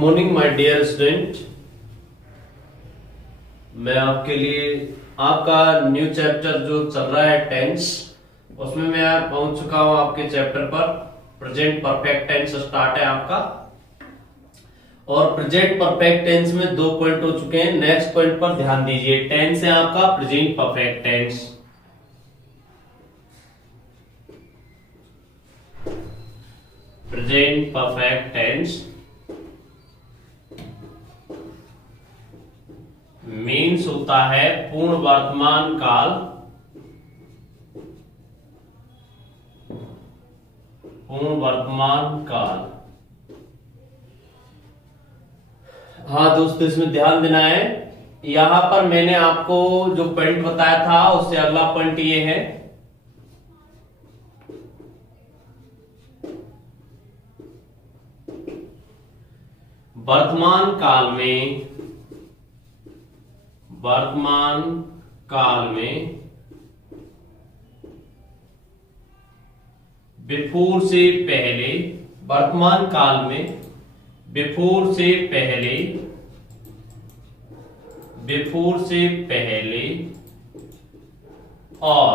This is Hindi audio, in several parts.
Morning my dear student. मैं आपके लिए आपका न्यू चैप्टर जो चल रहा है टेंस, उसमें मैं पहुंच चुका हूं आपके चैप्टर पर। प्रेजेंट परफेक्ट टेंस स्टार्ट है आपका, और प्रेजेंट परफेक्ट टेंस में 2 पॉइंट हो चुके हैं। नेक्स्ट पॉइंट पर ध्यान दीजिए। टेंस है आपका present perfect tense. Present perfect tense means होता है पूर्ण वर्तमान काल। पूर्ण वर्तमान काल। हाँ दोस्तों, इसमें ध्यान देना है। यहां पर मैंने आपको जो पॉइंट बताया था उससे अगला पॉइंट ये है, वर्तमान काल में बिफोर से पहले, वर्तमान काल में बिफोर से पहले और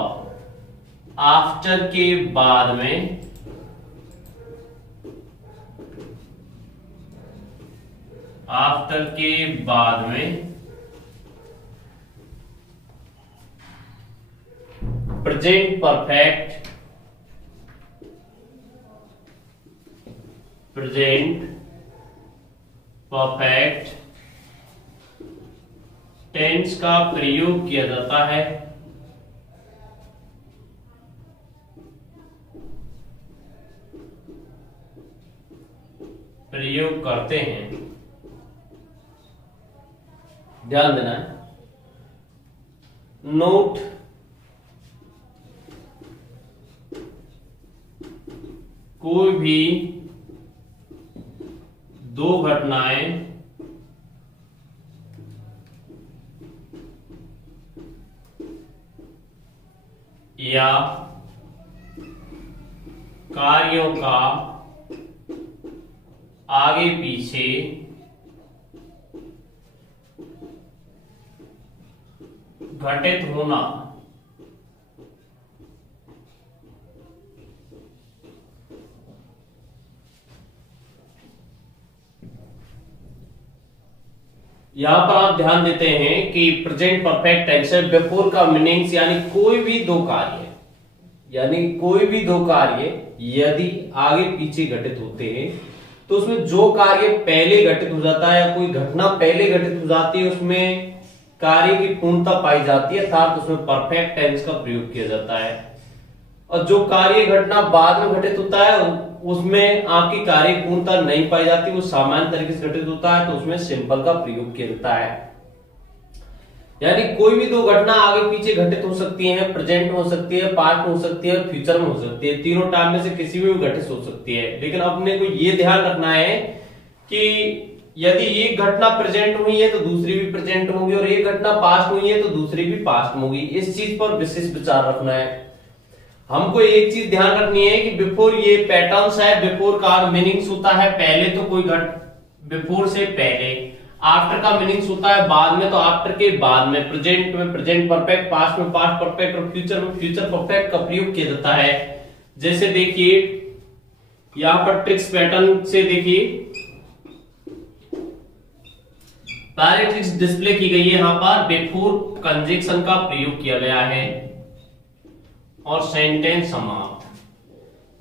आफ्टर के बाद में प्रेजेंट परफेक्ट टेंस का प्रयोग किया जाता है। प्रयोग करते हैं। ध्यान देना है। नोट कोई भी दो घटनाएं या कार्यों का आगे पीछे घटित होना यहां पर आप ध्यान देते हैं कि प्रेजेंट परफेक्ट टेंस है। बिफोर का मीनिंग्स यानी कोई भी दो कार्य यदि आगे पीछे घटित होते हैं तो उसमें जो कार्य पहले घटित हो जाता है या कोई घटना पहले घटित हो जाती है उसमें कार्य की पूर्णता पाई जाती है, अर्थात उसमें परफेक्ट टेंस का प्रयोग किया जाता है। और जो कार्य घटना बाद में घटित होता है उसमें आपकी कार्य पूर्णता नहीं पाई जाती, वो सामान्य तरीके से घटित होता है, तो उसमें सिंपल का प्रयोग किया जाता है। यानी कोई भी दो घटना आगे पीछे घटित हो सकती है, प्रेजेंट में हो सकती है, पास्ट में हो सकती है, फ्यूचर में हो सकती है। तीनों टाइम में से किसी में भी घटित हो सकती है। लेकिन अपने को ये ध्यान रखना है कि यदि एक घटना प्रेजेंट हुई है तो दूसरी भी प्रेजेंट होगी, और एक घटना पास्ट हुई है तो दूसरी भी पास्ट में होगी। इस चीज पर विशेष विचार रखना है। हमको एक चीज ध्यान रखनी है कि बिफोर ये पैटर्न्स है। बिफोर का मीनिंग्स होता है पहले, तो कोई बिफोर से पहले। आफ्टर का मीनिंग्स होता है बाद में, तो आफ्टर के बाद में। प्रेजेंट में प्रेजेंट परफेक्ट, पास्ट में पास्ट परफेक्ट, और फ्यूचर में फ्यूचर परफेक्ट का प्रयोग किया जाता है। जैसे देखिए यहां पर ट्रिक्स पैटर्न से देखिए, पहले ट्रिक्स डिस्प्ले की गई है। यहां पर बिफोर कंजंक्शन का प्रयोग किया गया है और सेंटेंस समाप्त।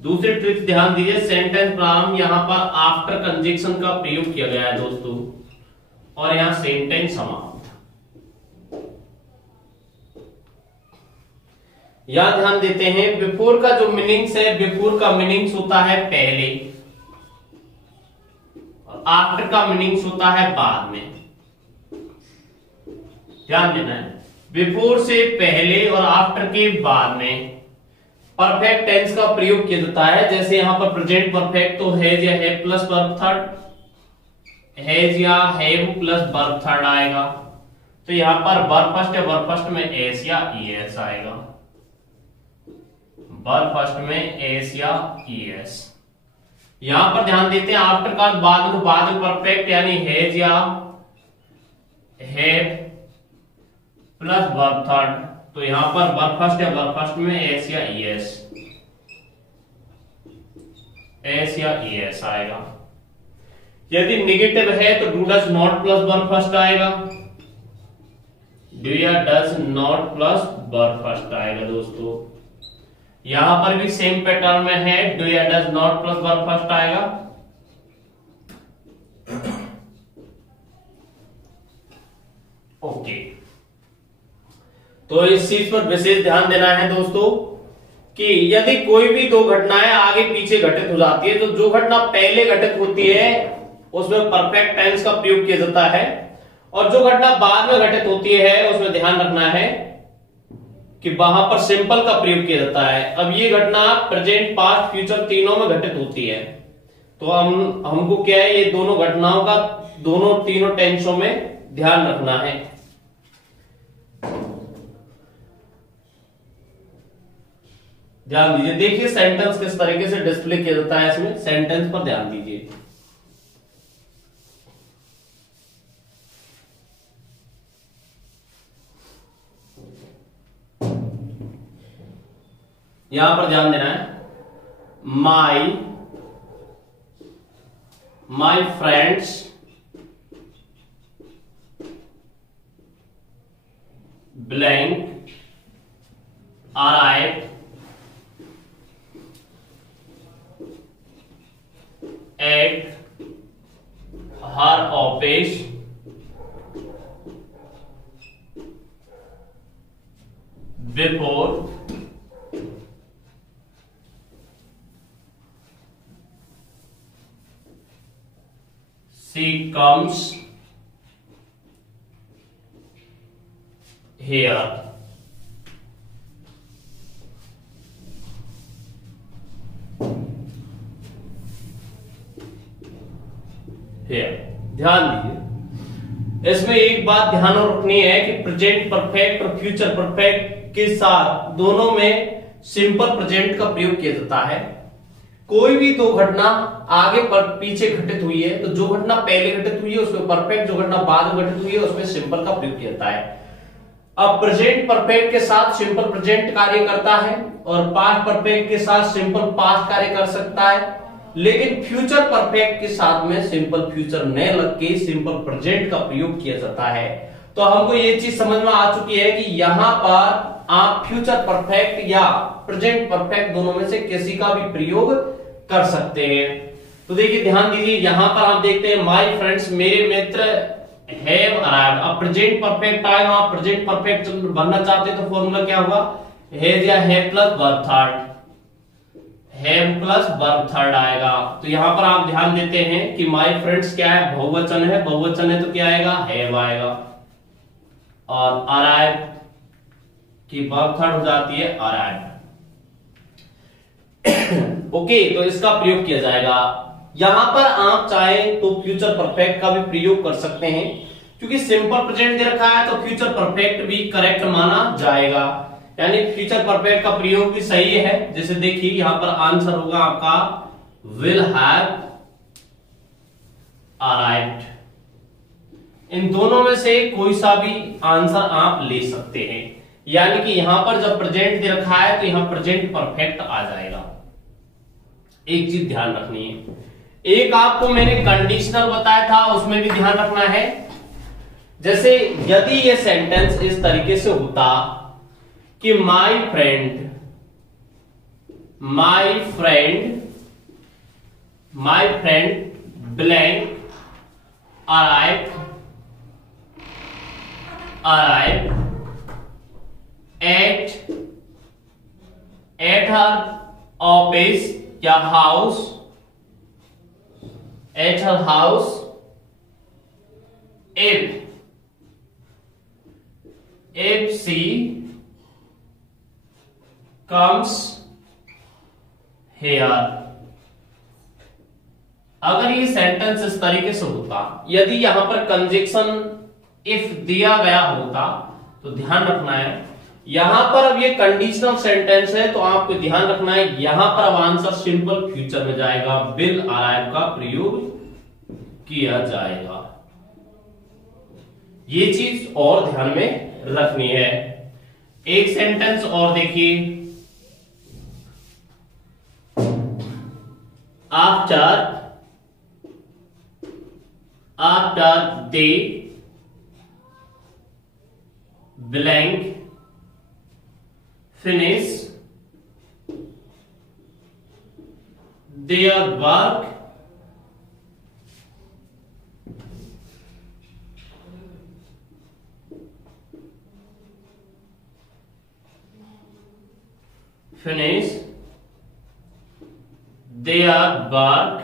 दूसरी ट्रिक्स ध्यान दीजिए, सेंटेंस प्रारंभ यहां पर आफ्टर कंजंक्शन का प्रयोग किया गया है दोस्तों, और यहां सेंटेंस समाप्त। यहां ध्यान देते हैं बिफोर का जो मीनिंग्स है, बिफोर का मीनिंग्स होता है पहले, और आफ्टर का मीनिंग्स होता है बाद में। ध्यान देना है, बिफोर से पहले और आफ्टर के बाद में परफेक्ट टेंस का प्रयोग किया जाता है। जैसे यहां पर प्रेजेंट परफेक्ट तो हैज या have plus verb third, has या हैव प्लस वर्ब थर्ड आएगा। तो यहां पर वर्ब फर्स्ट है, वर्ब फर्स्ट में एस या ईएस आएगा। वर्ब फर्स्ट में एस या ईएस। यहां पर ध्यान देते हैं आफ्टर का बाद में परफेक्ट यानी हैज या हैव प्लस वर्ब थर्ड, तो यहां पर वर्ब फर्स्ट या वर्ब फर्स्ट में एस या ईएस, एस या ईएस आएगा। यदि नेगेटिव है तो do does not plus verb first आएगा, डू या does not plus verb first आएगा दोस्तों। यहां पर भी सेम पैटर्न में है, डू या does not plus verb first आएगा। ओके, तो इस चीज पर विशेष ध्यान देना है दोस्तों कि यदि कोई भी दो घटनाएं आगे पीछे घटित हो जाती है तो जो घटना पहले घटित होती है उसमें परफेक्ट टेंस का प्रयोग किया जाता है, और जो घटना बाद में घटित होती है उसमें ध्यान रखना है कि वहां पर सिंपल का प्रयोग किया जाता है। अब ये घटना प्रेजेंट पास्ट फ्यूचर तीनों में घटित होती है, तो हमको क्या है ये दोनों घटनाओं का दोनों तीनों टेंसों में ध्यान रखना है। ध्यान दीजिए, देखिए सेंटेंस किस तरीके से डिस्प्ले किया जाता है इसमें, सेंटेंस पर ध्यान दीजिए। यहां पर ध्यान देना है, my friends blank arrived at her office before she comes here। ध्यान दीजिए, इसमें एक बात ध्यान रखनी है कि प्रेजेंट परफेक्ट और फ्यूचर परफेक्ट के साथ दोनों में सिंपल प्रेजेंट का प्रयोग किया जाता है। कोई भी दो घटना आगे पर पीछे घटित हुई है तो जो घटना पहले घटित हुई है उसमें परफेक्ट, जो घटना बाद में घटित हुई है उसमें सिंपल का प्रयोग किया जाता है। अब प्रेजेंट परफेक्ट के साथ सिंपल प्रेजेंट कार्य करता है और पास्ट परफेक्ट के साथ सिंपल पास्ट कार्य कर सकता है, लेकिन फ्यूचर परफेक्ट के साथ में सिंपल फ्यूचर न लग के सिंपल प्रेजेंट का प्रयोग किया जाता है। तो हमको ये चीज समझ में आ चुकी है कि यहां पर आप फ्यूचर परफेक्ट या प्रेजेंट परफेक्ट दोनों में से किसी का भी प्रयोग कर सकते हैं। तो देखिए ध्यान दीजिए, यहां पर आप देखते हैं माय फ्रेंड्स मेरे मित्र हैव अराइव्ड। अब प्रेजेंट परफेक्ट आएगा, आप प्रेजेंट परफेक्ट बनना चाहते हैं तो फॉर्मूला क्या होगा, हैज या have plus verb third, have plus verb third आएगा। तो यहां पर आप ध्यान देते हैं कि माय फ्रेंड्स क्या है, बहुवचन है, बहुवचन है तो क्या आएगा, हैव आएगा, और अराइव की वर्ब थर्ड हो जाती है अराइव। ओके, तो इसका प्रयोग किया जाएगा। यहां पर आप चाहें तो फ्यूचर परफेक्ट का भी प्रयोग कर सकते हैं, क्योंकि सिंपल प्रेजेंट दे रखा है तो फ्यूचर परफेक्ट भी करेक्ट माना जाएगा, यानी फ्यूचर परफेक्ट का प्रयोग भी सही है। जैसे देखिए यहां पर आंसर होगा आपका विल हैव अराइव्ड। इन दोनों में से कोई सा भी आंसर आप ले सकते हैं, यानी कि यहां पर जब प्रेजेंट दे रखा है तो यहां प्रेजेंट परफेक्ट आ जाएगा। एक चीज ध्यान रखनी है, एक आपको मैंने कंडीशनल बताया था उसमें भी ध्यान रखना है। जैसे यदि ये सेंटेंस इस तरीके से होता कि my friend blank arrive at her office या house, at her house if she comes here। अगर ये सेंटेंस इस तरीके से होता, यदि यहां पर कंजक्शन इफ दिया गया होता तो ध्यान रखना है यहां पर अब ये कंडीशनल सेंटेंस है, तो आपको ध्यान रखना है यहां पर अब आंसर सिंपल फ्यूचर में जाएगा, विल अराइव का प्रयोग किया जाएगा। ये चीज और ध्यान में रखनी है। एक सेंटेंस और देखिए, after they blank finish their work finish their work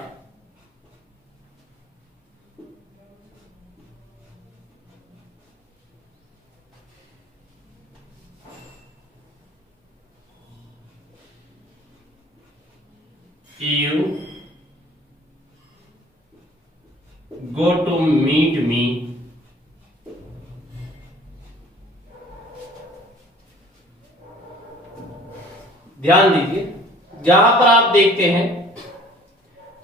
you go to meet me ध्यान दीजिए, जहां पर आप देखते हैं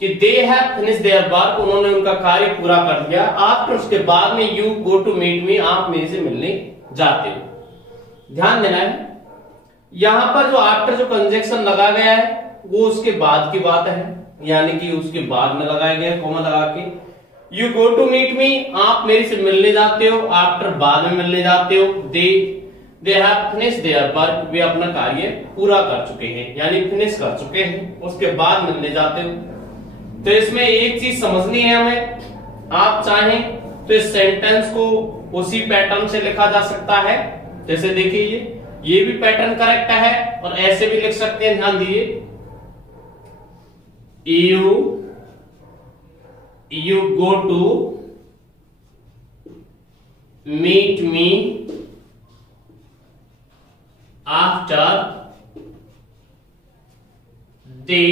कि दे हैव फिनिश देयर वर्क, उन्होंने उनका कार्य पूरा कर दिया। आफ्टर, उसके बाद में you go to meet me, आप मेरे से मिलने जाते हो। ध्यान देना है यहां पर जो आफ्टर जो कंजक्शन लगा गया है वो उसके बाद की बात है, यानी कि उसके बाद में लगाया गया कॉमा लगा के। You go to meet me, आप मेरे से मिलने जाते हो, आफ्टर बाद में मिलने जाते हो। They have finish their work, वे अपना कार्य पूरा कर चुके हैं, यानी फिनिश कर चुके हैं, उसके बाद मिलने जाते हो। तो इसमें एक चीज समझनी है हमें, आप चाहें तो इस सेंटेंस को उसी पैटर्न से लिखा जा सकता है। जैसे देखिए ये भी पैटर्न करेक्ट है, और ऐसे भी लिख सकते हैं, ध्यान दीजिए, you go to meet me after they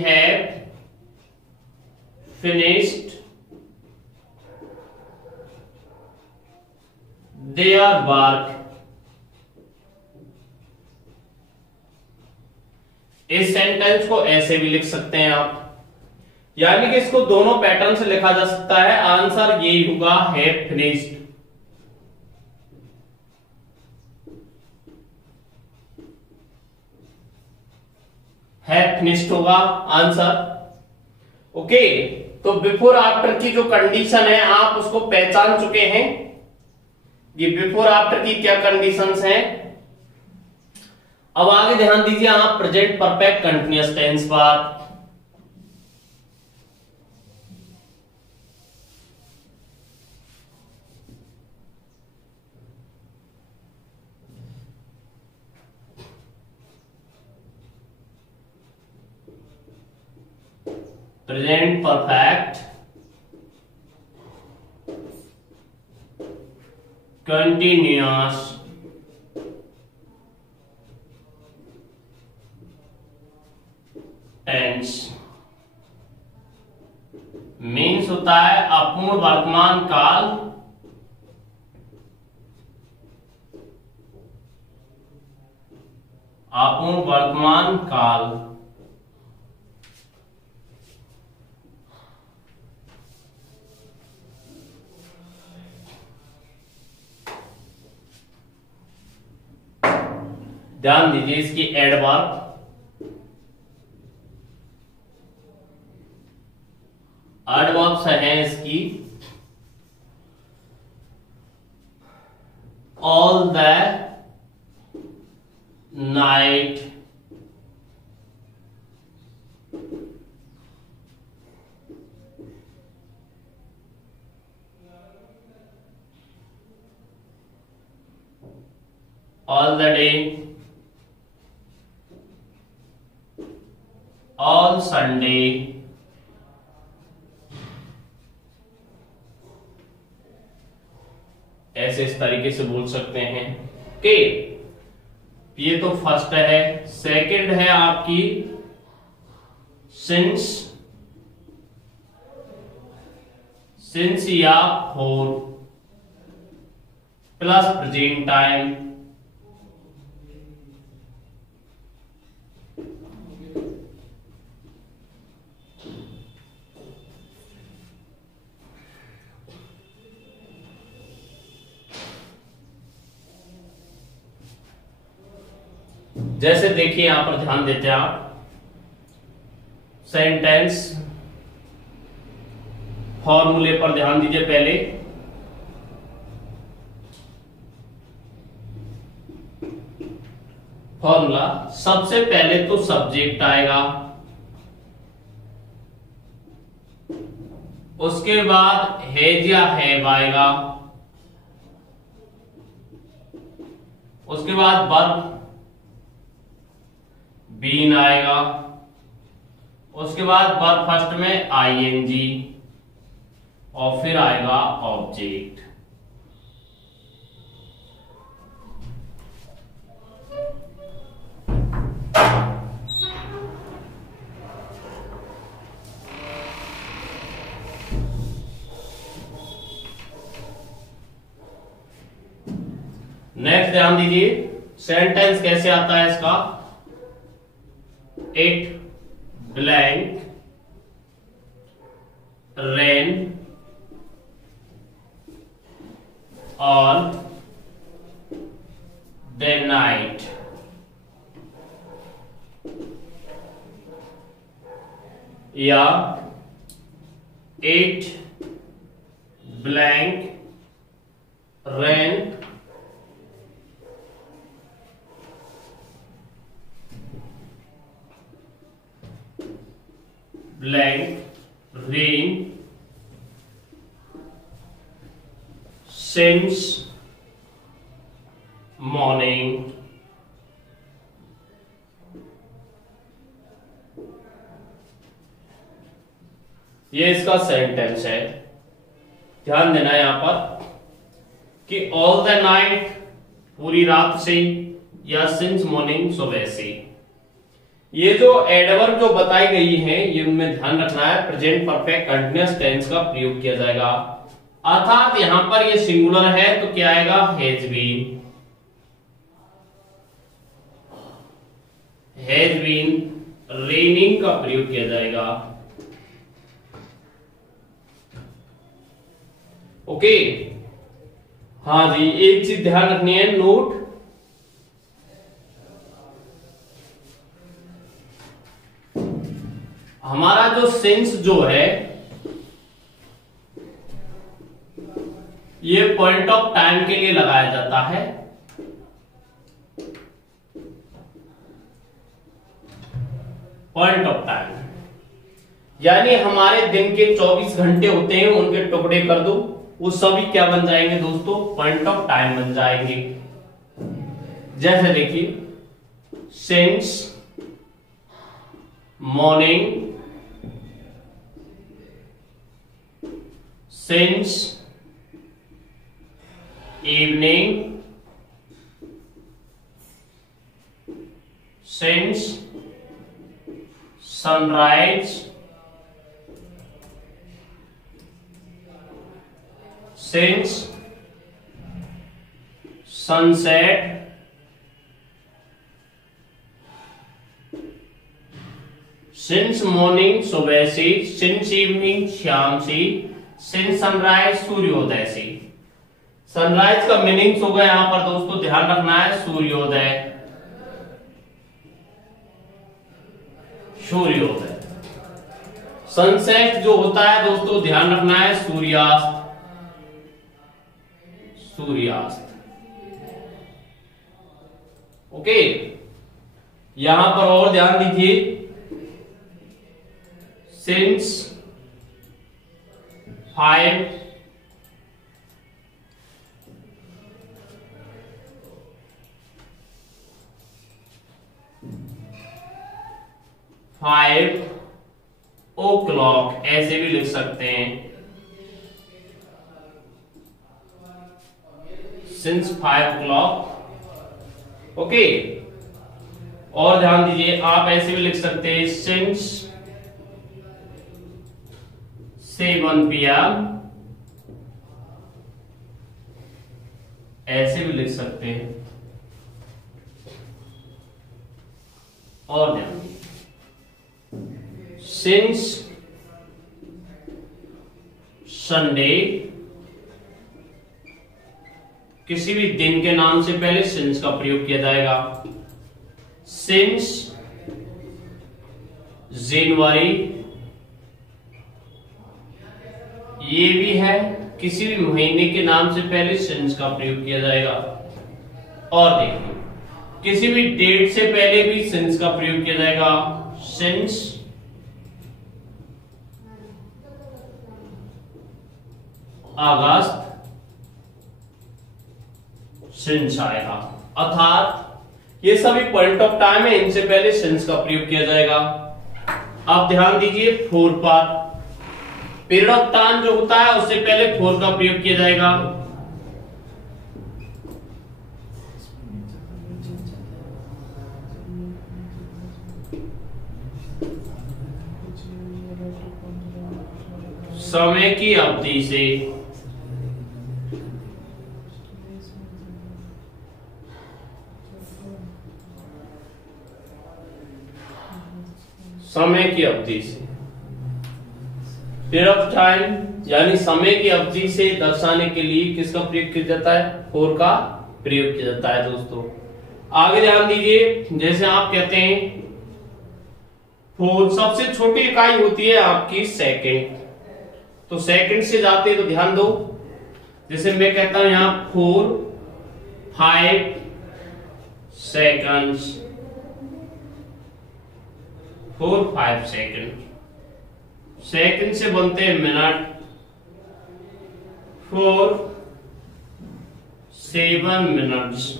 have finished their work। इस सेंटेंस को ऐसे भी लिख सकते हैं आप, यानी कि इसको दोनों पैटर्न से लिखा जा सकता है। आंसर यही होगा, हैव फिनिश्ड। हैव फिनिश्ड होगा आंसर। ओके, तो बिफोर आफ्टर की जो कंडीशन है आप उसको पहचान चुके हैं। ये बिफोर आफ्टर की क्या कंडीशंस हैं। अब आगे ध्यान दीजिए आप प्रेजेंट परफेक्ट कंटिन्यूअस टेंस पर। Present perfect continuous tense means होता है अपूर्ण वर्तमान काल अपूर्ण वर्तमान काल ध्यान दीजिए इसकी एडवर्ब एडवर्ब्स हैं इसकी all the night, all the day, all Sunday, ऐसे इस तरीके से बोल सकते हैं। ओके, ये तो फर्स्ट है। सेकंड है आपकी सिंस या फोर। प्लस प्रेजेंट टाइम जैसे देखिए यहां पर ध्यान देते हैं आप, सेंटेंस फॉर्मूले पर ध्यान दीजिए। पहले फॉर्मूला, सबसे पहले तो सब्जेक्ट आएगा, उसके बाद हैज या हैव आएगा, उसके बाद वर्ब बीन आएगा, उसके बाद वर्ब फर्स्ट में आईएनजी और फिर आएगा ऑब्जेक्ट। नेक्स्ट ध्यान दीजिए, सेंटेंस कैसे आता है इसका। It blank rain on the night, या it blank rain blank rain since morning। ये इसका सेंटेंस है। ध्यान देना यहां पर कि ऑल द नाइट पूरी रात से, या सिंस मॉर्निंग सुबह से। ये जो एडवर्ब जो बताई गई है ये उनमें ध्यान रखना है, प्रेजेंट परफेक्ट कंटीन्यूअस टेंस का प्रयोग किया जाएगा। अर्थात यहां पर ये सिंगुलर है तो क्या आएगा, has been, has been raining का प्रयोग किया जाएगा। ओके, हाँ जी, एक चीज ध्यान रखनी है, नोट, हमारा जो सिंस जो है ये पॉइंट ऑफ टाइम के लिए लगाया जाता है। पॉइंट ऑफ टाइम यानी हमारे दिन के 24 घंटे होते हैं, उनके टुकड़े कर दो, वो सभी क्या बन जाएंगे दोस्तों, पॉइंट ऑफ टाइम बन जाएंगे। जैसे देखिए, since morning, since evening, since sunrise, since sunset, since morning सुबह से, since evening शाम से, सिंस सनराइज सूर्योदय से। सनराइज का मीनिंग्स होगा यहां पर दोस्तों, ध्यान रखना है, सूर्योदय, सूर्योदय। सनसेट जो होता है दोस्तों, ध्यान रखना है, सूर्यास्त, सूर्यास्त। ओके, यहां पर और ध्यान दीजिए, सिंस 5 o'clock ऐसे भी लिख सकते हैं, सिंस 5 o'clock। ओके, और ध्यान दीजिए, आप ऐसे भी लिख सकते हैं, सिंस 7 PM ऐसे भी लिख सकते हैं। और ध्यान दीजिए, सिंस संडे, किसी भी दिन के नाम से पहले सिंस का प्रयोग किया जाएगा। सिंस जनवरी, ये भी है, किसी भी महीने के नाम से पहले सिंस का प्रयोग किया जाएगा। और देखिए, किसी भी डेट से पहले भी सिंस का प्रयोग किया जाएगा। सिंस अगस्त, सिंस आएगा। अर्थात ये सभी पॉइंट ऑफ टाइम है, इनसे पहले सिंस का प्रयोग किया जाएगा। अब ध्यान दीजिए, फोर पर पीरियड ऑफ टाइम जो होता है उससे पहले फोर का प्रयोग किया जाएगा। समय की अवधि से समय की अवधि से पीरियड ऑफ टाइम यानी समय की अवधि से दर्शाने के लिए किसका प्रयोग किया जाता है? फोर का प्रयोग किया जाता है। दोस्तों आगे ध्यान दीजिए, जैसे आप कहते हैं फोर, सबसे छोटी इकाई होती है आपकी सेकंड, तो सेकंड से जाते तो ध्यान दो, जैसे मैं कहता हूं यहां 4-5 सेकंड्स, 4-5 सेकंड। सेकंड से बनते हैं मिनट, 4-7 मिनट्स।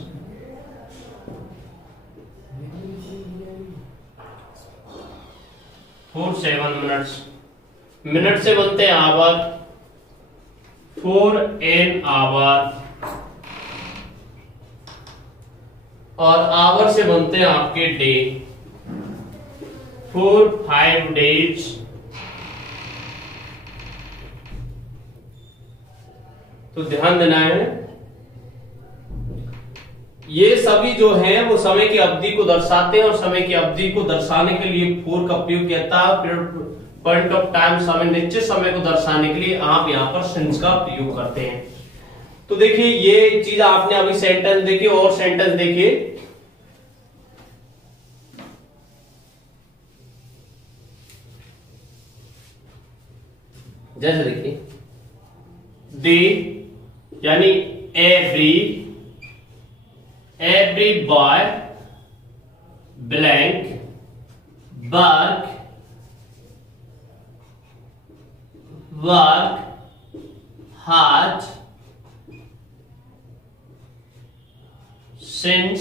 मिनट से बनते हैं आवर, 4 an आवर। और आवर से बनते हैं आपके डे, 4-5 डेज। तो ध्यान देना है, ये सभी जो हैं वो समय की अवधि को दर्शाते हैं, और समय की अवधि को दर्शाने के लिए फोर का प्रयोग किया जाता है। पॉइंट ऑफ टाइम, समय, निश्चित समय को दर्शाने के लिए आप यहां पर सिंस का प्रयोग करते हैं। तो देखिए ये चीज आपने अभी सेंटेंस देखी, और सेंटेंस देखिए, जैसे देखिए डे यानी every boy blank work hard since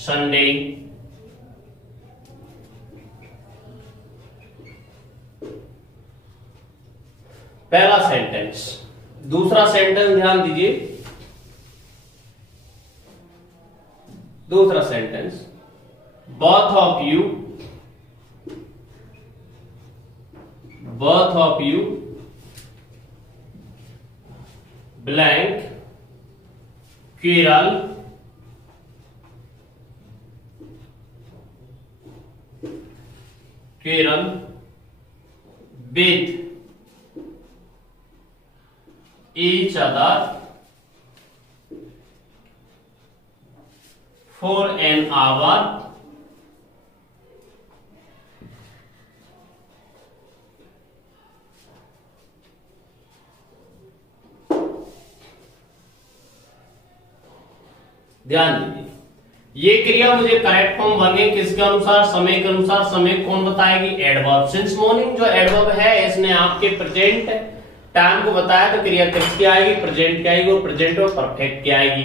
Sunday. पहला सेंटेंस। दूसरा सेंटेंस ध्यान दीजिए, दूसरा sentence, both of you blank Kerala with each other for an hour ध्यान दीजिए, ये क्रिया मुझे करेक्ट फॉर्म बने किसके अनुसार? समय के अनुसार। समय कौन बताएगी? एडवर्ब। सिंस मॉर्निंग जो एडवर्ब है इसने आपके प्रेजेंट टाइम को बताया, तो क्रिया किसकी आएगी? प्रेजेंट की आएगी, और प्रेजेंट में परफेक्ट की आएगी।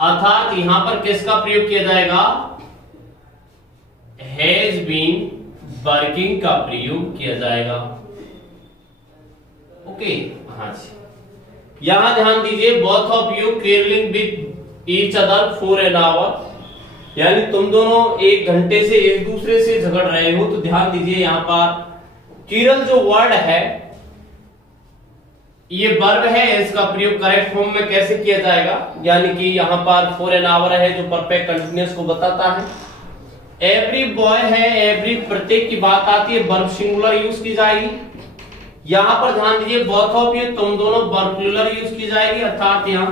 अर्थात यहां पर किसका प्रयोग किया जाएगा? हैज बीन वर्किंग का प्रयोग किया जाएगा। ओके, हाँ जी, यहां ध्यान दीजिए, both of you caring with each other for an hour, यानी तुम दोनों एक घंटे से एक दूसरे से झगड़ रहे हो। तो ध्यान दीजिए यहां पर किरल जो वर्ड है ये वर्ब है, इसका प्रयोग करेक्ट फॉर्म में कैसे किया जाएगा, यानी कि यहां पर फॉर एन आवर है जो परफेक्ट कंटिन्यूअस को बताता है। एवरी बॉय है, एवरी प्रत्येक की बात आती है, वर्ब सिंगुलर यूज की जाएगी। यहां पर ध्यान दीजिए बोथ ऑफ ये तुम दोनों वर्ब प्लूरल यूज की जाएगी, अर्थात यहां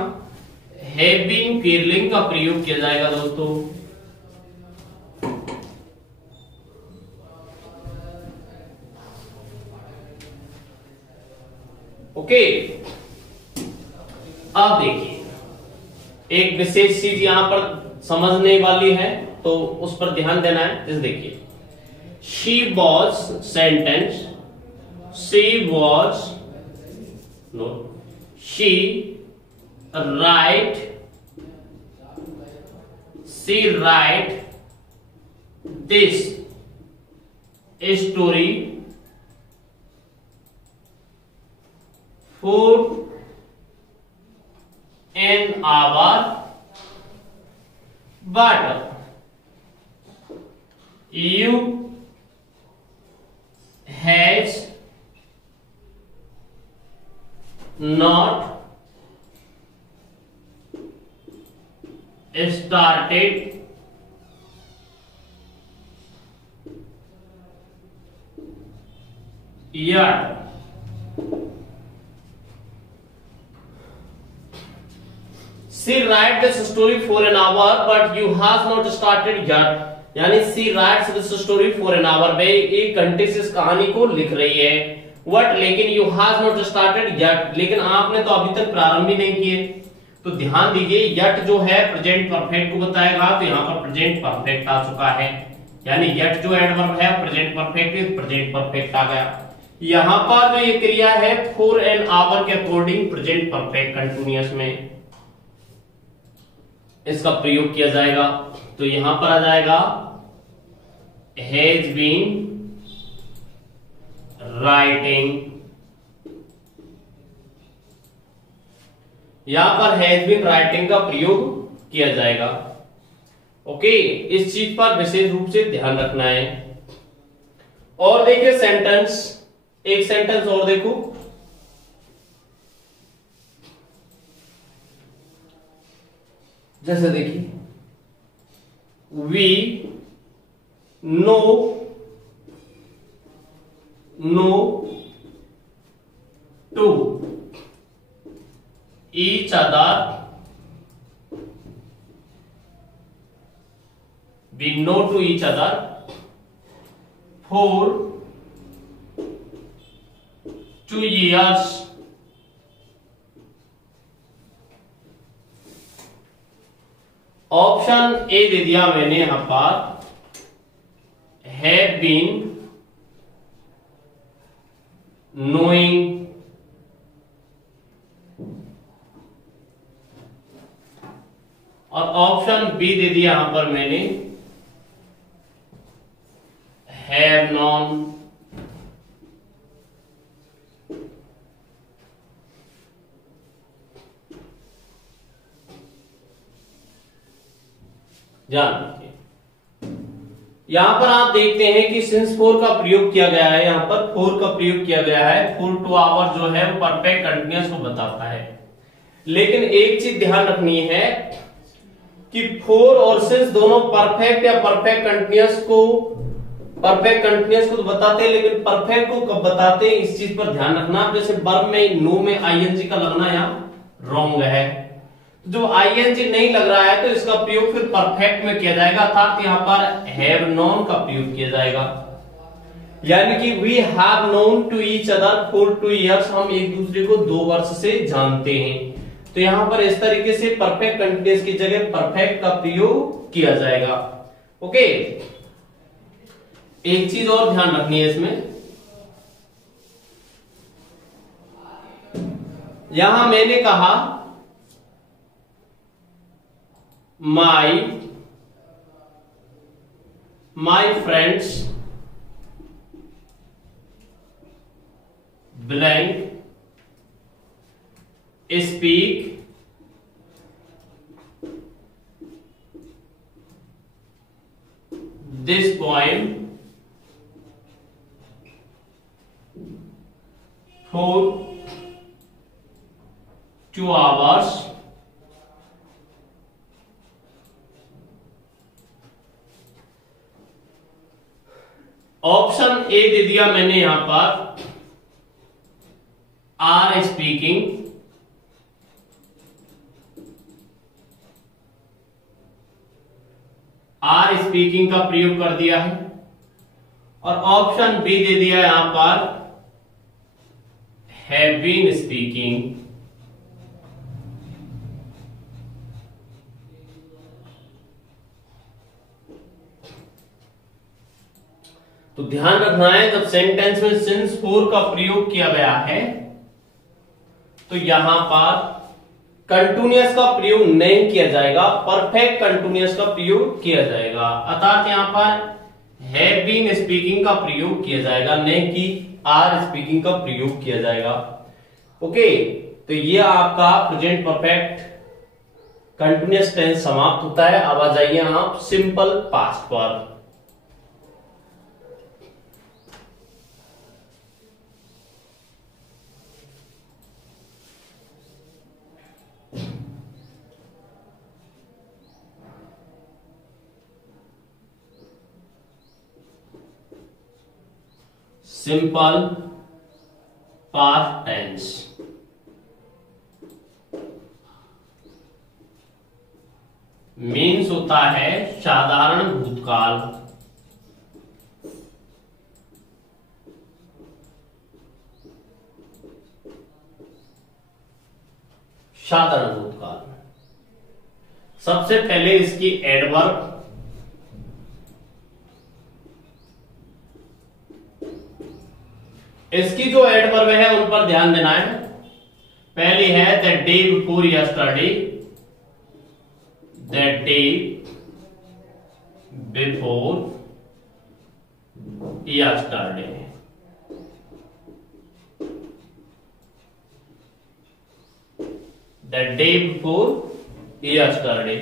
हैविंग फीलिंग का प्रयोग किया जाएगा दोस्तों। ओके, अब देखिए एक विशेष चीज यहां पर समझने वाली है, तो उस पर ध्यान देना है। जैसे देखिए she was sentence, she was no, she write, she write this story for an hour, but you has not started yet. She writes this story for an hour, but you has not started yet. यानी she writes this story for an hour, वे एक घंटे से इस कहानी को लिख रही है। What, लेकिन you has not started yet, लेकिन आपने तो अभी तक प्रारंभ ही नहीं किए। तो ध्यान दीजिए yet जो है प्रेजेंट परफेक्ट को बताएगा, तो यहाँ पर प्रेजेंट परफेक्ट आ चुका है, यानी yet जो एडवर्ब है प्रेजेंट परफेक्ट आ गया। यहाँ पर जो ये क्रिया है for an hour के अकॉर्डिंग प्रेजेंट परफेक्ट कंटिन्यूअस में इसका प्रयोग किया जाएगा। तो यहां पर आ जाएगा हैज बीन राइटिंग, यहां पर हैज बीन राइटिंग का प्रयोग किया जाएगा। ओके, इस चीज पर विशेष रूप से ध्यान रखना है। और देखिए सेंटेंस, एक सेंटेंस और देखो, जैसे देखिए we know to each other, we know to each other for 2 years, option A दे दिया मैंने यहां पर, हैव बीन नोइंग, और ऑप्शन बी दे दिया यहां पर मैंने, हैव नॉन। ध्यान रखिए, यहां पर आप देखते हैं कि सिंस फोर का प्रयोग किया गया है, यहां पर फोर का प्रयोग किया गया है। फॉर 2 आवर जो है वो परफेक्ट कंटिन्यूअस को बताता है, लेकिन एक चीज ध्यान रखनी है कि फोर और सिंस दोनों परफेक्ट या परफेक्ट कंटिन्यूअस को तो बताते हैं, लेकिन परफेक्ट को कब बताते हैं इस चीज पर ध्यान रखना। जैसे वर्ब में नो में आईएनजी का लगना यहां रॉन्ग है, जो आईएनजी नहीं लग रहा है तो इसका प्रयोग फिर परफेक्ट में किया जाएगा, अर्थात यहां पर हैव नोन का प्रयोग किया जाएगा। यानी कि we have known to each other for 2 years, हम एक दूसरे को 2 वर्ष से जानते हैं। तो यहां पर इस तरीके से परफेक्ट कंटिन्यूअस की जगह परफेक्ट का प्रयोग किया जाएगा। ओके, एक चीज और ध्यान रखनी है इसमें, यहां मैंने कहा my friends blank speak this poem for 2 hours। Option A दे दिया मैंने यहां पर आर स्पीकिंग, आर स्पीकिंग का प्रयोग कर दिया है, और ऑप्शन बी दे दिया यहां पर हैव बीन स्पीकिंग। तो ध्यान रखना है जब सेंटेंस में सिंस 4 का प्रयोग किया गया है तो यहां पर कंटिन्यूअस का प्रयोग नहीं किया जाएगा, परफेक्ट कंटिन्यूअस का प्रयोग किया जाएगा। अर्थात यहां पर हैव बीन स्पीकिंग का प्रयोग किया जाएगा, नहीं कि आर स्पीकिंग का प्रयोग किया जाएगा। ओके, तो ये आपका प्रेजेंट परफेक्ट कंटिन्यूअस टेंस समाप्त होता है। अब आ जाइए आप सिंपल पास्ट पर। Simple past tense. मीन्स होता है साधारण भूतकाल। साधारण भूतकाल। सबसे पहले इसकी एडवर्ब, इसकी जो एडवर्ब है उन पर ध्यान देना है। पहली है the day before yesterday, the day before yesterday. The day before yesterday.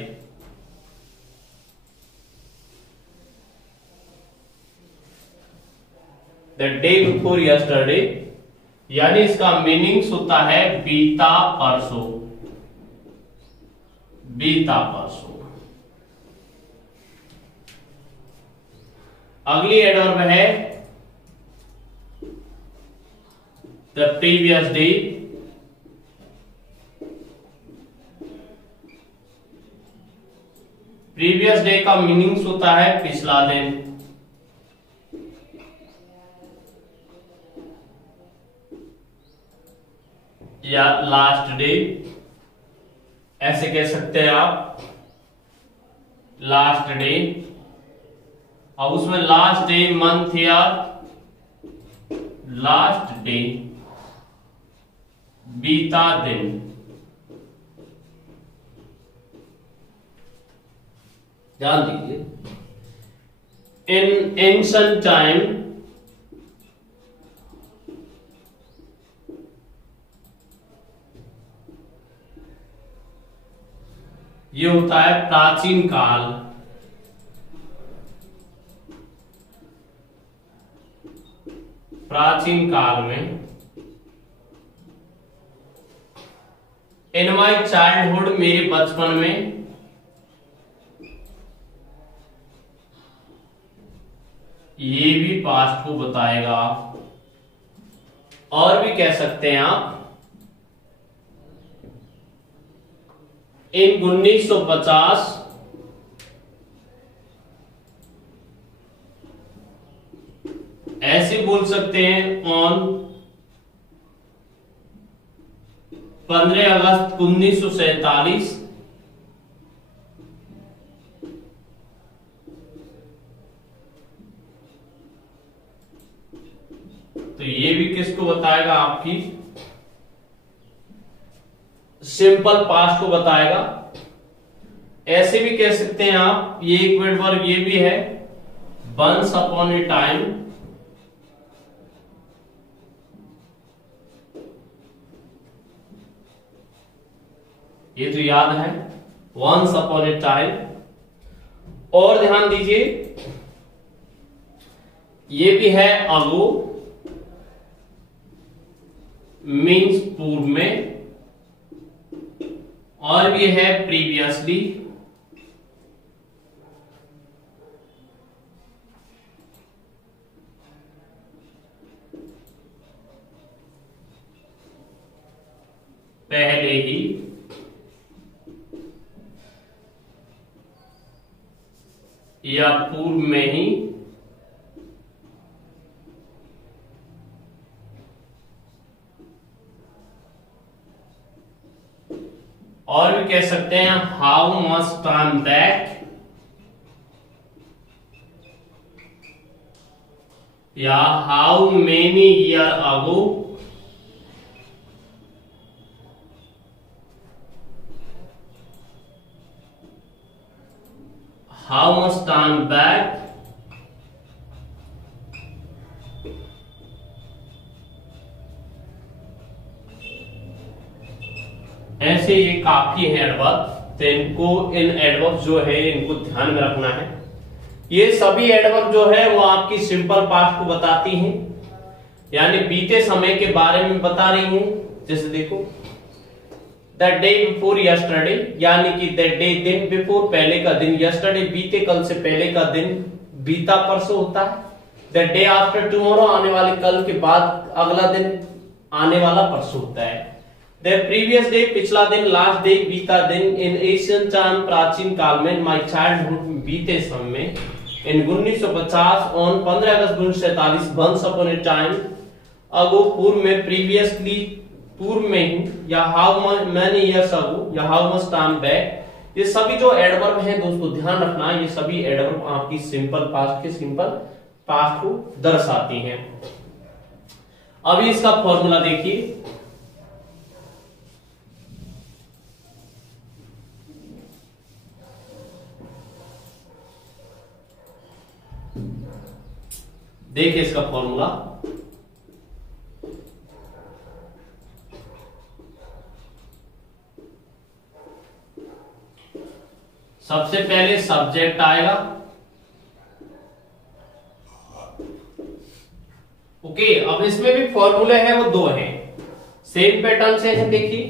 The day before yesterday यानी इसका मीनिंग्स होता है बीता परसों, बीता परसों। अगली एडवर्ब है the previous day, previous day का मीनिंग्स होता है पिछला दिन। या लास्ट डे ऐसे कह सकते हैं आप, लास्ट डे। अब उसमें लास्ट डे मंथ या लास्ट डे बीता दिन। ध्यान दीजिए, इन एंशिएंट टाइम ये होता है प्राचीन काल। प्राचीन काल में इन माई चाइल्डहुड, मेरे बचपन में। ये भी पास्ट को बताएगा। और भी कह सकते हैं आप इन 1950, ऐसे बोल सकते हैं ऑन 15 अगस्त 1947। तो ये भी किसको बताएगा, आपकी सिंपल पास्ट को बताएगा। ऐसे भी कह सकते हैं आप, ये एक वर्ड ये भी है वंस अपॉन ए टाइम। ये तो याद है, वंस अपॉन ए टाइम। और ध्यान दीजिए, ये भी है अगो, मीन्स पूर्व में। और भी है प्रीवियसली, पहले ही, या पूर्व में ही, और भी कह सकते हैं हाउ मच टाइम बैक, या how many year ago, how much time back, ऐसे ये काफी है एडवर्ब। तो इनको, इन एडवर्ब जो है इनको ध्यान में रखना है। ये सभी एडवर्ब जो है वो आपकी सिंपल पास्ट को बताती हैं, यानी बीते समय के बारे में बता रही हैं। जैसे देखो द डे बिफोर यस्टरडे, यानी कि द डे दिन बिफोर पहले का दिन, यस्टरडे बीते कल से पहले का दिन, बीता परसों होता है। द डे आफ्टर टुमारो आने वाले कल के बाद अगला दिन आने वाला परसों होता है। द प्रीवियस डे पिछला दिन, लास्ट डे बीता दिन, इन एशियन टाइम प्राचीन काल में, माई चाइल्डहुड बीते समय में, इन 1950 ऑन 15 अगस्त 1947 once upon a time ago पूर्व में, प्रीवियसली पूर्व में ही, या हाउ मैनी ईयर्स अगो, या हाउ मच टाइम बैक। ये सभी जो एडवर्ब हैं दोस्तों ध्यान रखना, ये सभी एडवर्ब आपकी सिंपल पास्ट के सिंपल पास्ट को दर्शाती हैं। अभी इसका फॉर्मूला देखिए, देखिए इसका फॉर्मूला, सबसे पहले सब्जेक्ट आएगा, ओके। अब इसमें भी फॉर्मूले हैं वो दो हैं, सेम पैटर्न से है, देखिए।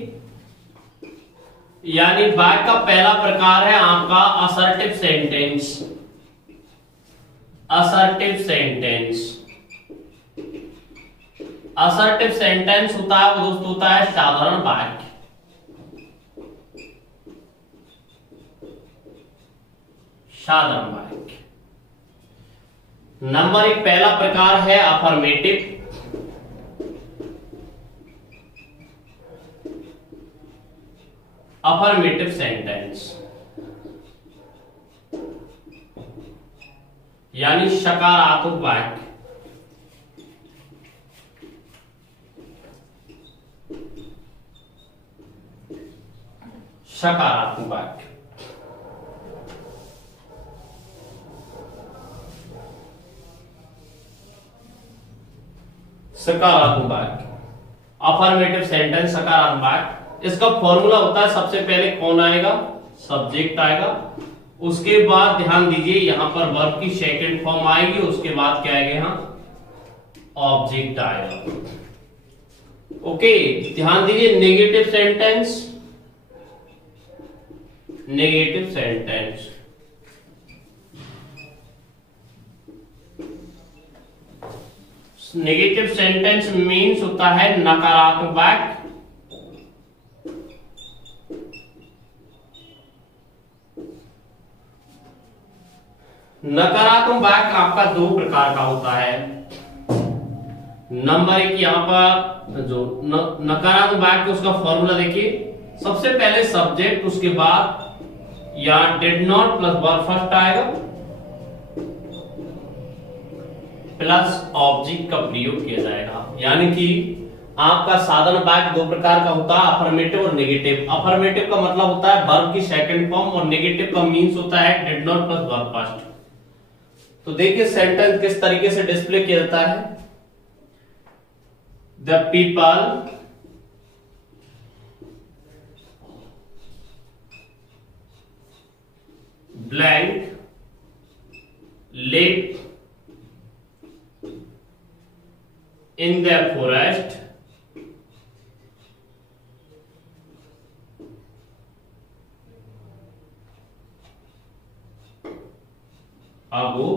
यानी बैक का पहला प्रकार है आपका assertive sentence, assertive sentence. Assertive sentence होता है वो दोस्त होता है साधारण वाक्य, साधारण वाक्य। नंबर एक पहला प्रकार है अफर्मेटिव, अफर्मेटिव सेंटेंस, यानी सकारात्मक वाक्य। सकारात्मक वाक्य, सकारात्मक वाक्य, अफर्मेटिव सेंटेंस, सकारात्मक वाक्य। इसका फॉर्मूला होता है, सबसे पहले कौन आएगा, सब्जेक्ट आएगा, उसके बाद ध्यान दीजिए यहां पर वर्ब की सेकंड फॉर्म आएगी, उसके बाद क्या आएगा, यहां ऑब्जेक्ट आएगा, ओके। ध्यान दीजिए negative sentence, negative sentence, negative sentence means होता है नकारात्मक वाक्य। नकारात्मक वाक्य आपका दो प्रकार का होता है। नंबर एक, यहां पर जो नकारात्मक वाक्य उसका फॉर्मूला देखिए, सबसे पहले सब्जेक्ट, उसके बाद या did not plus verb first आएगा, प्लस ऑब्जेक्ट का प्रयोग किया जाएगा। यानी कि आपका साधारण वाक्य दो प्रकार का होता है, अफर्मेटिव और नेगेटिव। अफर्मेटिव का मतलब होता है वर्ब की सेकंड फॉर्म, और नेगेटिव का मीन्स होता है did not plus verb first. तो देखिए सेंटेंस किस तरीके से डिस्प्ले किया जाता है। The people blank live in the forest आगो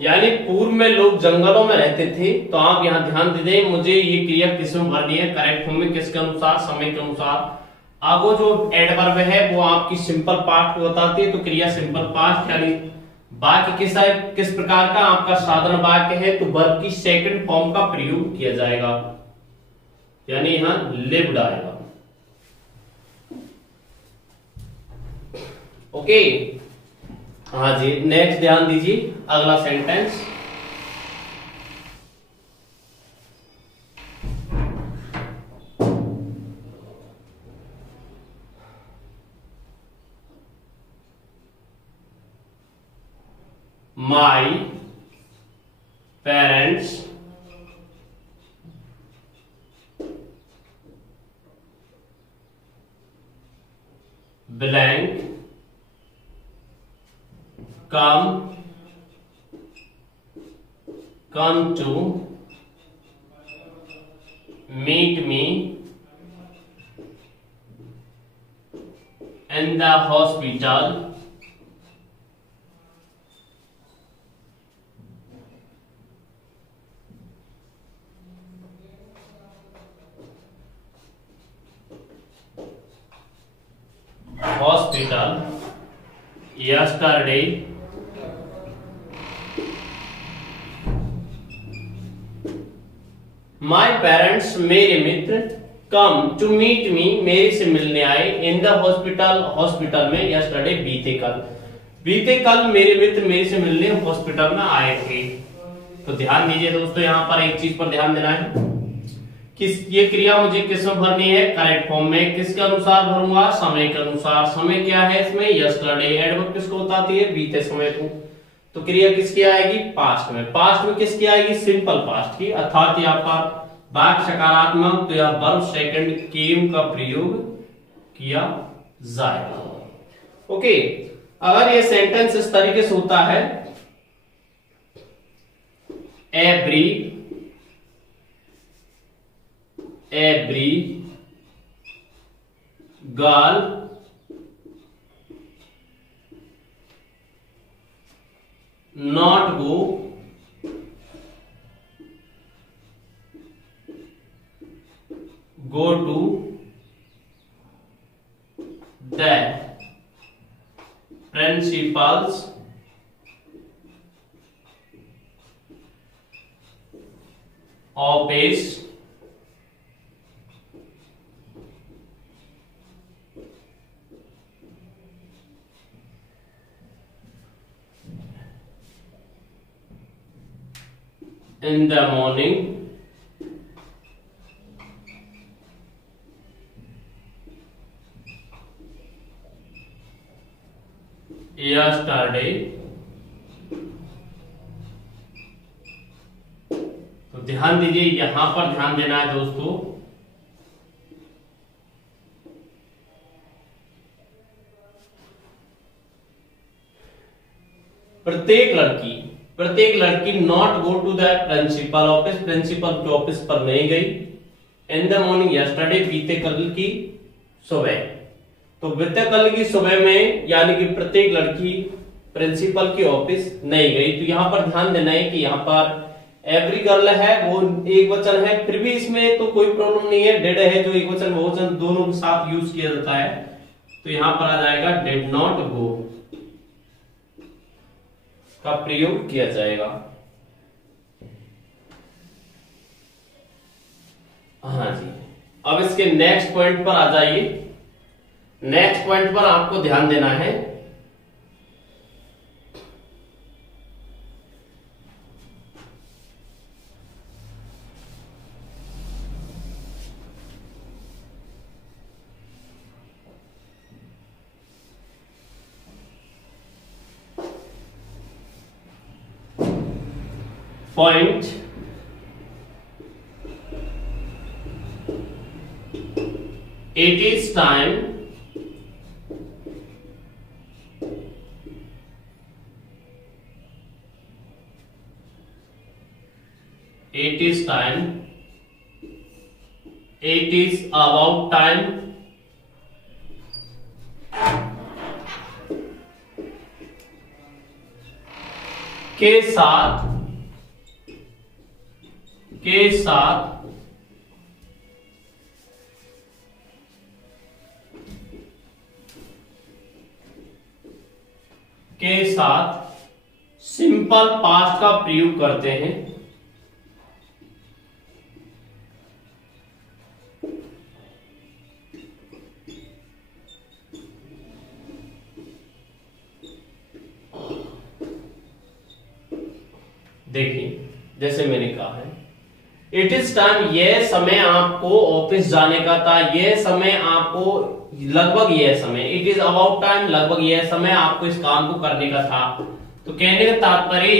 यानी पूर्व में लोग जंगलों में रहते थे, तो आप यहां ध्यान दे दें, मुझे ये क्रिया किसमें भरनी है, करेक्ट फॉर्म में, किसके अनुसार, समय के अनुसार। आगो जो एडवर्ब है वो आपकी सिंपल पास्ट को बताती है, तो क्रिया सिंपल पास्ट, यानी वाक्य किस प्रकार का आपका साधारण वाक्य है, तो वर्ब की सेकंड फॉर्म का प्रयोग किया जाएगा, यानी यहां लिव्ड आएगा। ओके, हाँ जी, नेक्स्ट ध्यान दीजिए, अगला sentence, my parents blank come to meet me in the hospital yesterday my parents, मेरे मित्र, कम टू मीट मी, मेरे से मिलने आए, इन द हॉस्पिटल, हॉस्पिटल में, यस्टरडे, बीते कल मेरे मित्र मेरे से मिलने हॉस्पिटल में आए थे। तो ध्यान दीजिए दोस्तों, यहाँ पर एक चीज पर ध्यान देना है, किस ये क्रिया मुझे किसमें भरनी है, करेक्ट फॉर्म में। किसके अनुसार भरूंगा, समय के अनुसार। समय क्या है इसमें, यस्टरडे, एडवर्ब किसको बताती है, बीते समय को। तो क्रिया किसकी आएगी, पास्ट में। पास्ट में किसकी आएगी, सिंपल पास्ट की, अर्थात यहाँ पर वाक्य सकारात्मक, तो यह वर्ब सेकंड केम का प्रयोग किया जाएगा। ओके, अगर ये सेंटेंस इस तरीके से होता है, every girl not go to the principal's office in the morning yesterday। तो ध्यान दीजिए, यहां पर ध्यान देना है दोस्तों, प्रत्येक लड़की not go to the principal office, principal के ऑफिस पर नहीं गई। इन द मॉर्निंग यस्टरडे, बीते कल की सुबह। तो बीते कल की सुबह में, यानी कि प्रत्येक लड़की प्रिंसिपल की ऑफिस नहीं गई। तो यहां पर ध्यान देना है कि यहां पर एवरी गर्ल है वो एक वचन है, फिर भी इसमें तो कोई प्रॉब्लम नहीं है, डिड है जो एक वचन बहुवचन दोनों के साथ यूज किया जाता है। तो यहां पर आ जाएगा डिड नॉट गो का प्रयोग किया जाएगा। हाँ जी, अब इसके नेक्स्ट पॉइंट पर आ जाइए। नेक्स्ट पॉइंट पर आपको ध्यान देना है, point it is time it is time, it is about time के साथ के साथ सिंपल पास्ट का प्रयोग करते हैं। देखिए जैसे मैंने कहा है, इट इज टाइम, यह समय आपको ऑफिस जाने का था, यह समय आपको लगभग यह समय, इट इज अबाउट टाइम, लगभग यह समय आपको इस काम को करने का था। तो कहने का तात्पर्य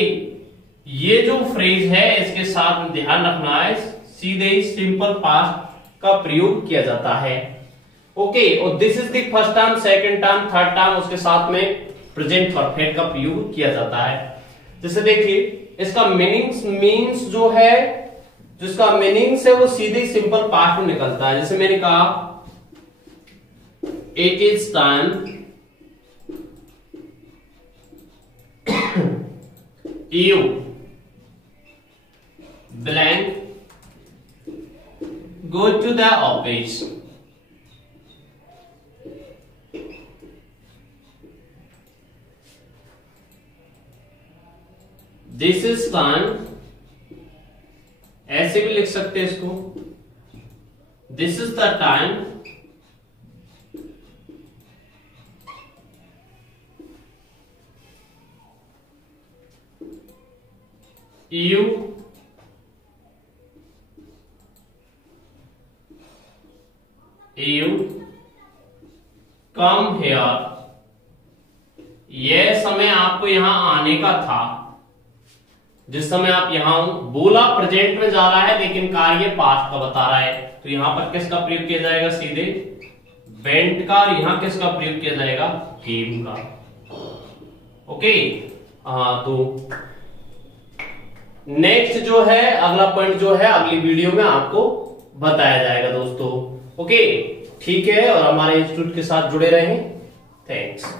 ये जो फ्रेज है इसके साथ ध्यान रखना है, सीधे ही सिंपल पास्ट का प्रयोग किया जाता है। ओके, और this is the first time, second time, third time, उसके साथ में प्रेजेंट परफेक्ट का प्रयोग किया जाता है। जैसे देखिए इसका मीनिंग्स जो है, जिसका मीनिंग्स है वो सीधे ही सिंपल पास्ट में निकलता है। जैसे मैंने कहा it is time you blank go to the office। This is time, ऐसे भी लिख सकते हैं इसको, This is the time you come here, यह समय आपको यहां आने का था। जिस समय आप यहां बोला प्रेजेंट में जा रहा है लेकिन कार्य पास्ट का बता रहा है, तो यहां पर किसका प्रयोग किया जाएगा, सीधे वेंट का, और यहां किसका प्रयोग किया जाएगा, केम का। ओके, हाँ, तो नेक्स्ट जो है अगला पॉइंट जो है अगली वीडियो में आपको बताया जाएगा दोस्तों। ओके, ठीक है, और हमारे इंस्टीट्यूट के साथ जुड़े रहें। थैंक्स।